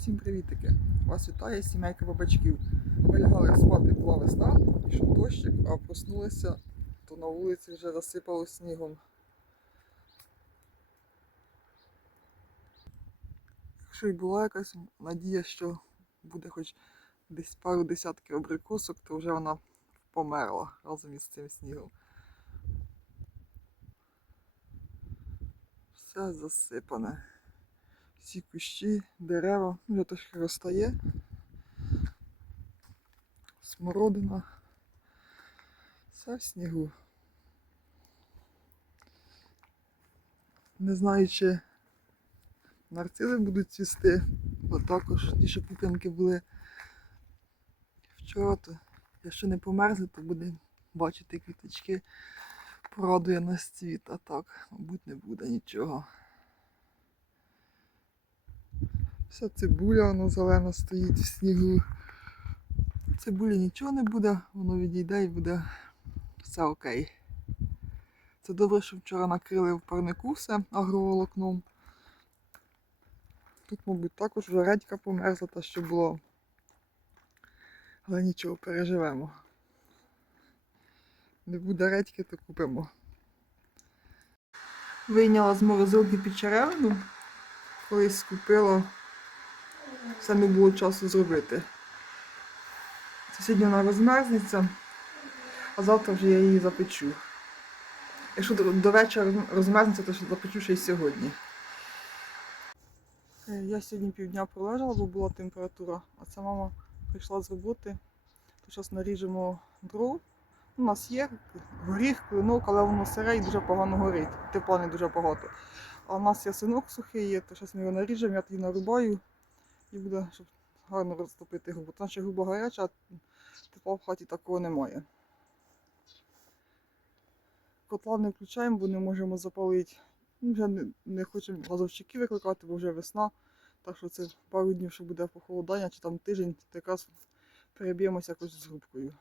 Всім привітики! Вас вітає сімейка бабачків. Ми лягали спати була весна, ішов дощик, а проснулися, то на вулиці вже засипало снігом. Якщо й була якась надія, що буде хоч десь пару десятків абрикосок, то вже вона померла разом із цим снігом. Все засипане всі кущі, дерева, ну, вже трошки розтає. Смородина. Все в снігу. Не знаю, чи нарцизи будуть цвісти, бо також ті, що пуп'янки були вчора, то якщо не померзли, то буде бачити квіточки, порадує нас цвіт, а так, мабуть, не буде нічого. Вся цибуля воно зелена стоїть в снігу. Цибулі нічого не буде, воно відійде і буде все окей. Це добре, що вчора накрили в парнику все агроволокном. Тут, мабуть, також вже редька померзла, та що було. Але нічого, переживемо. Не буде редьки, то купимо. Вийняла з морозилки під черевину, колись купила все не було часу зробити. Це сьогодні вона розмерзнеться, а завтра вже я її запечу. Якщо до, вечора розмерзнеться, то запечу ще й сьогодні. Е, Я сьогодні півдня пролежала, бо була температура, а ця мама прийшла з роботи. То зараз наріжемо дров. У нас є горіх, клинок, але воно сире і дуже погано горить. Тепла не дуже багато. А у нас є синок сухий, є, то зараз ми його наріжемо, я тоді нарубаю і буде, щоб гарно розтопити грубу. Тому що груба гаряча, а тепла в хаті такого немає. Котла не включаємо, бо не можемо запалити. Вже не, не хочемо газовщики викликати, бо вже весна. Так що це пару днів, що буде похолодання, чи там тиждень, то якраз переб'ємося якось з грубкою.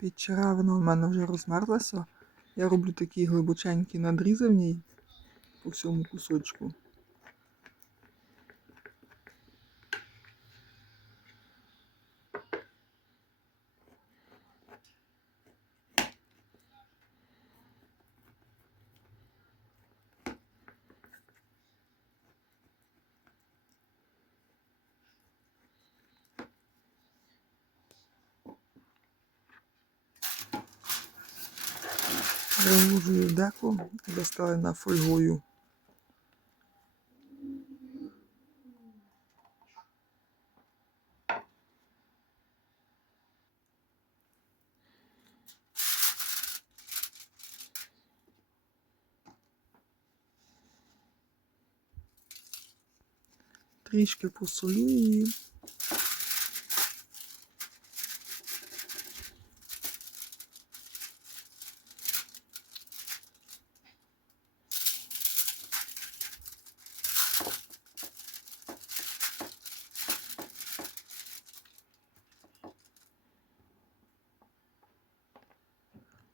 Підчеревина в мене вже розмерлася. Я роблю такі глибоченькі надрізи по всьому кусочку. Переложую деко, застелена фольгою. Трішки посолю її.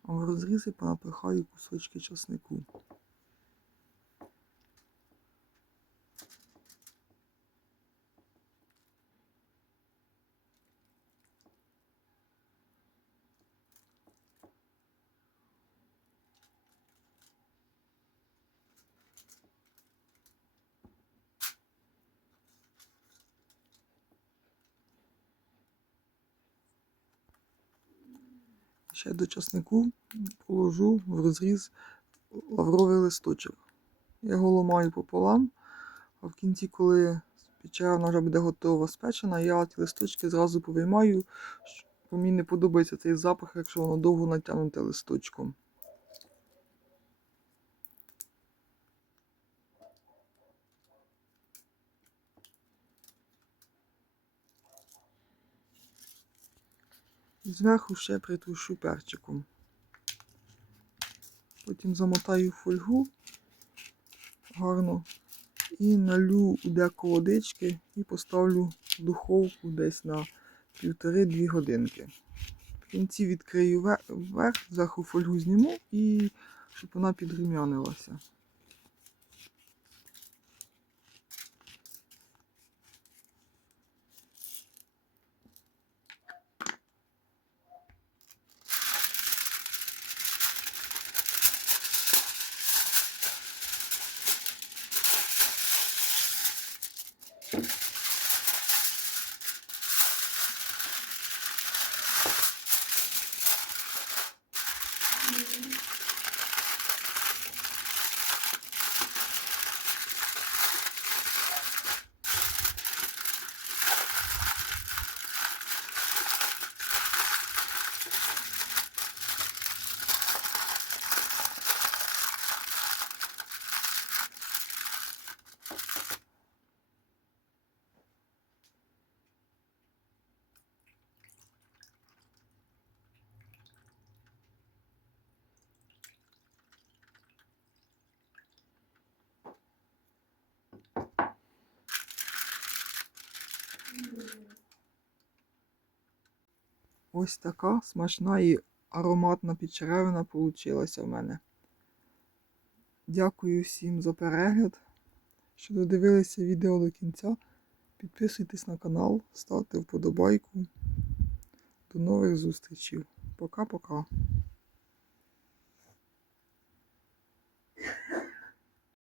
А в розрізі понапихаю кусочки часнику. Ще до часнику положу в розріз лавровий листочок. Я його ламаю пополам, а в кінці, коли печерна вже буде готова спечена, я ті листочки зразу повиймаю, бо мені не подобається цей запах, якщо воно довго натягнуте листочком. Зверху ще притрушу перчиком. Потім замотаю фольгу гарно і налю деко водички і поставлю в духовку десь на півтори-дві годинки. В кінці відкрию ве- верх, зверху фольгу зніму і щоб вона підрумянилася. Ось така смачна і ароматна підчеревина вийшла в мене. Дякую всім за перегляд. Що додивилися відео до кінця. Підписуйтесь на канал, ставте вподобайку. До нових зустрічей. Пока-пока.